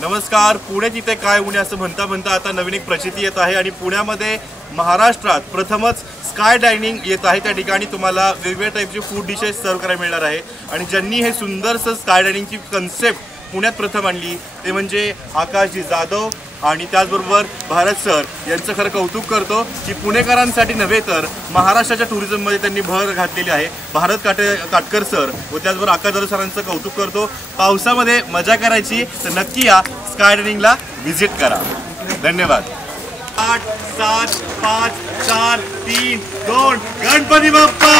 नमस्कार. पुणे तिथे काय उणे असं म्हणता म्हणता आता नवीन एक प्रचिती येत आहे आणि पुण्यामध्ये महाराष्ट्रात प्रथमच स्काय डायनिंग येत आहे. त्या ठिकाणी तुम्हाला वेगवेगळ्या टाईपचे फूड डिशेस सर्व करायला मिळणार आहे आणि ज्यांनी हे सुंदरसं स्काय डायनिंगची कन्सेप्ट पुण्यात प्रथम आणली ते म्हणजे आकाशजी जाधव आणि त्याचबरोबर भारत सर यांचं खरं कौतुक करतो की पुणेकरांसाठी नव्हे तर महाराष्ट्राच्या टुरिझममध्ये त्यांनी भर घातलेली आहे. भारत काटकर सर व त्याचबरोबर आकाश जाधव सरांचं कौतुक करतो. पावसामध्ये मजा करायची तर नक्की या स्काय डायनिंगला व्हिजिट करा. धन्यवाद. 8 7 5 4 3 2 गणपती बाप्पा.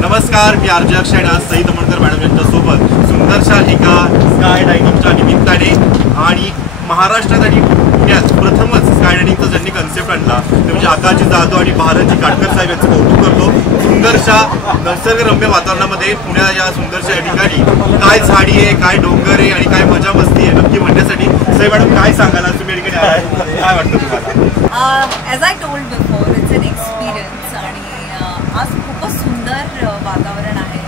नमस्कार, मी आरजे अक्षय आणि आज सई तमणकर मॅडम यांच्यासोबत सुंदरशा एका स्काय डायनिंगच्या निमित्ताने आणि महाराष्ट्रात आणि पुण्यात प्रथमच स्काय डायनिंगचा ज्यांनी कन्सेप्ट आणला ते म्हणजे आकाशजी जाधव आणि भारतजी काटकर साहेब यांचं कौतुक करतो. सुंदरशा निसर्गरम्य वातावरणामध्ये पुण्या या सुंदरशा या ठिकाणी काय झाडी आहे, काय डोंगर आहे आणि काय मजा मस्ती आहे नक्की म्हणण्यासाठी सई मॅडम काय सांगाल? आज तुम्ही ठिकाणी आलाय, काय वाटतं तुम्हाला? As I told before, it's an experience आणि आज खूपच सुंदर वातावरण आहे.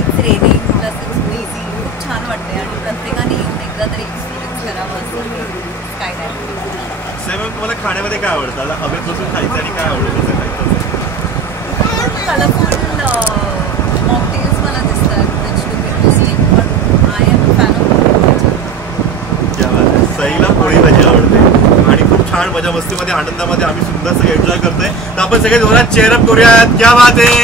इट्स रेनिंग प्लस इट्स ब्रीझी, खूप छान वाटते आणि प्रत्येकाने येऊन एकदा तरी एक्सपिरियन्स करावं असं काय काय. सेवन तुम्हाला खाण्यामध्ये काय आवडतं? आता हवेत बसून खायचं आणि काय आवडतं कसं खायचं? कलरफुल मॉकटेल्स मला दिसतात विच लुक इंटरेस्टिंग, पण I am a fan of. सईला पोळी भाजी आवडते आणि खूप छान मजा मस्तीमध्ये आनंदामध्ये आम्ही सुंदर सगळं एन्जॉय करतोय. तर आपण सगळे जोरात चेअर अप करूयात. क्या बात आहे.